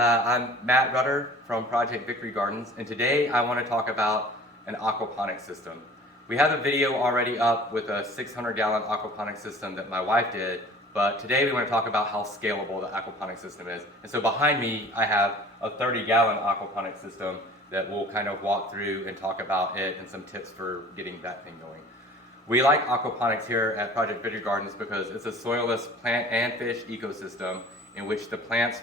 I'm Matt Rutter from Project Victory Gardens, and today I want to talk about an aquaponics system. We have a video already up with a 600-gallon aquaponics system that my wife did, but today we want to talk about how scalable the aquaponics system is. And so behind me I have a 30-gallon aquaponics system that we'll kind of walk through and talk about it and some tips for getting that thing going. We like aquaponics here at Project Victory Gardens because it's a soilless plant and fish ecosystem in which the plants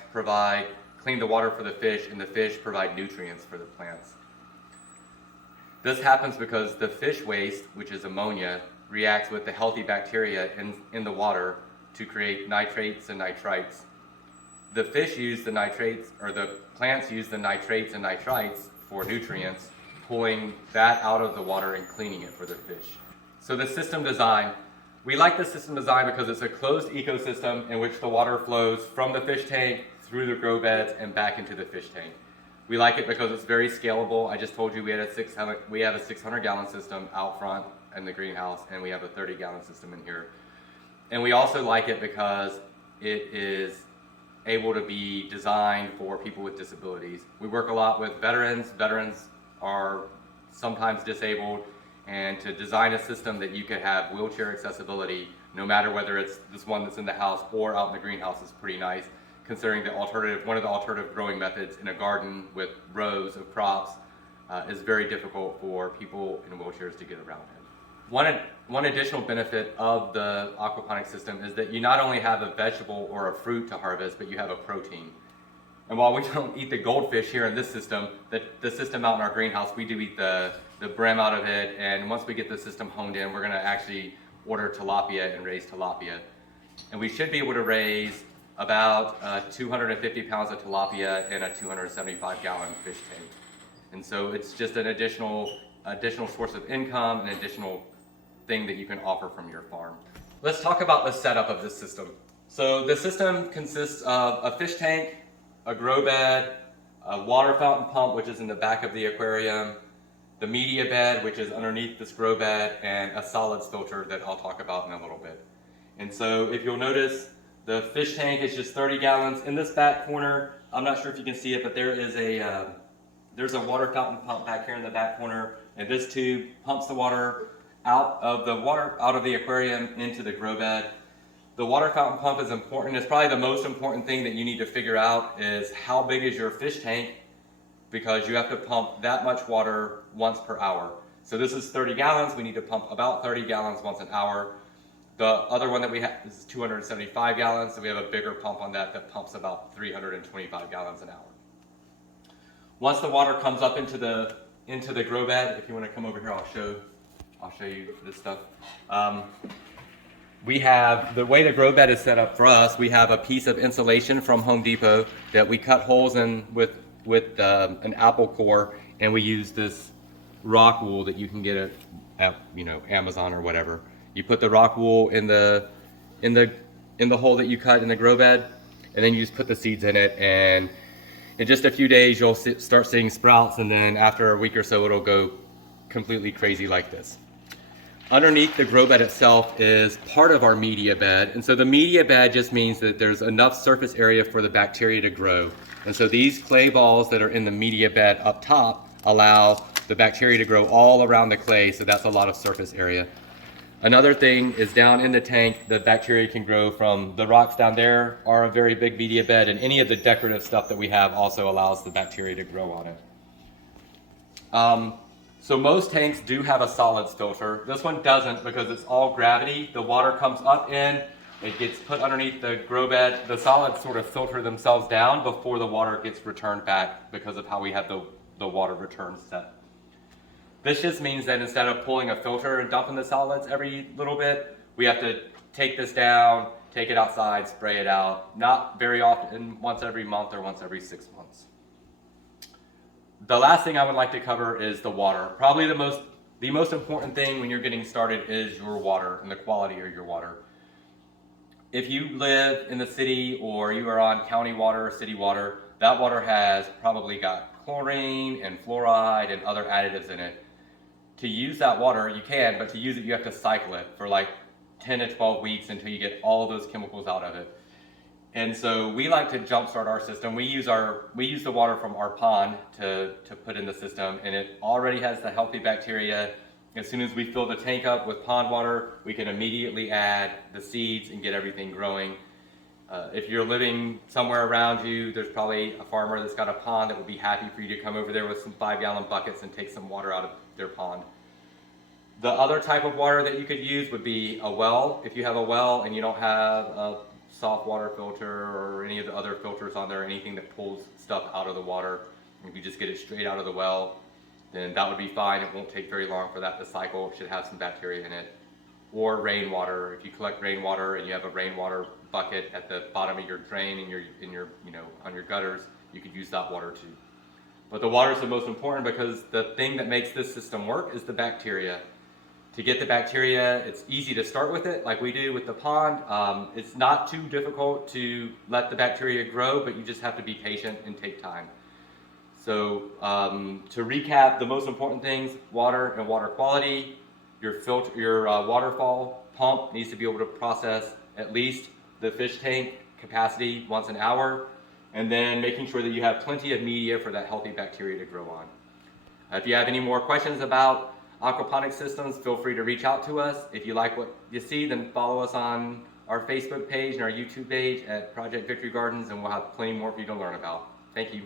clean the water for the fish and the fish provide nutrients for the plants. This happens because the fish waste, which is ammonia, reacts with the healthy bacteria in the water to create nitrates and nitrites. The fish use the nitrates, or the plants use the nitrates and nitrites for nutrients, pulling that out of the water and cleaning it for the fish. So the system design, we like the system design because it's a closed ecosystem in which the water flows from the fish tank through the grow beds and back into the fish tank. We like it because it's very scalable. I just told you we have a 600-gallon system out front in the greenhouse, and we have a 30-gallon system in here. And we also like it because it is able to be designed for people with disabilities. We work a lot with veterans. Veterans are sometimes disabled, and to design a system that you could have wheelchair accessibility, no matter whether it's this one that's in the house or out in the greenhouse, is pretty nice, considering one of the alternative growing methods in a garden with rows of crops is very difficult for people in wheelchairs to get around in. One additional benefit of the aquaponics system is that you not only have a vegetable or a fruit to harvest, but you have a protein. And while we don't eat the goldfish here in this system, the system out in our greenhouse, we do eat the brim out of it, and once we get the system honed in, we're going to actually order tilapia and raise tilapia. And we should be able to raise about 250 pounds of tilapia in a 275-gallon fish tank. And so it's just an additional source of income, an additional thing that you can offer from your farm. Let's talk about the setup of this system. So the system consists of a fish tank, a grow bed, a water fountain pump, which is in the back of the aquarium, the media bed, which is underneath this grow bed, and a solids filter that I'll talk about in a little bit. And so if you'll notice, the fish tank is just 30 gallons. In this back corner, I'm not sure if you can see it, but there's a water fountain pump back here in the back corner, and this tube pumps the water out of the aquarium into the grow bed. The water fountain pump is important. It's probably the most important thing that you need to figure out is how big is your fish tank, because you have to pump that much water once per hour. So this is 30 gallons. We need to pump about 30 gallons once an hour. The other one that we have is 275 gallons, so we have a bigger pump on that pumps about 325 gallons an hour. Once the water comes up into the grow bed, if you want to come over here, I'll show you this stuff. We have, the way the grow bed is set up for us, we have a piece of insulation from Home Depot that we cut holes in with an apple core, and we use this rock wool that you can get at Amazon or whatever. You put the rock wool in the hole that you cut in the grow bed, and then you just put the seeds in it, and in just a few days you'll start seeing sprouts, and then after a week or so it'll go completely crazy like this. Underneath the grow bed itself is part of our media bed, and so the media bed just means that there's enough surface area for the bacteria to grow. And so these clay balls that are in the media bed up top allow the bacteria to grow all around the clay, so that's a lot of surface area. Another thing is down in the tank, the bacteria can grow from the rocks down there are a very big media bed, and any of the decorative stuff that we have also allows the bacteria to grow on it. So most tanks do have a solids filter. This one doesn't because it's all gravity. The water comes up in, it gets put underneath the grow bed. The solids sort of filter themselves down before the water gets returned back because of how we have the water return set. This just means that instead of pulling a filter and dumping the solids every little bit, we have to take this down, take it outside, spray it out. Not very often, once every month or once every 6 months. The last thing I would like to cover is the water. Probably the most important thing when you're getting started is your water and the quality of your water. If you live in the city or you are on county water or city water, that water has probably got chlorine and fluoride and other additives in it. To use that water, you can, but to use it, you have to cycle it for like 10 to 12 weeks until you get all of those chemicals out of it. And so we like to jumpstart our system. We use the water from our pond to put in the system, and it already has the healthy bacteria. As soon as we fill the tank up with pond water, we can immediately add the seeds and get everything growing. If you're living somewhere around you, there's probably a farmer that's got a pond that would be happy for you to come over there with some 5-gallon buckets and take some water out of their pond. The other type of water that you could use would be a well. If you have a well and you don't have a soft water filter or any of the other filters on there, anything that pulls stuff out of the water, if you just get it straight out of the well, then that would be fine. It won't take very long for that to cycle. It should have some bacteria in it. Or rainwater. If you collect rainwater and you have a rainwater bucket at the bottom of your drain on your gutters, you could use that water too. But the water is the most important because the thing that makes this system work is the bacteria. To get the bacteria, it's easy to start with it like we do with the pond. It's not too difficult to let the bacteria grow, but you just have to be patient and take time. So to recap, the most important things: water and water quality. Your waterfall pump needs to be able to process at least the fish tank capacity once an hour, and then making sure that you have plenty of media for that healthy bacteria to grow on. If you have any more questions about aquaponics systems, feel free to reach out to us. If you like what you see, then follow us on our Facebook page and our YouTube page at Project Victory Gardens, and we'll have plenty more for you to learn about. Thank you.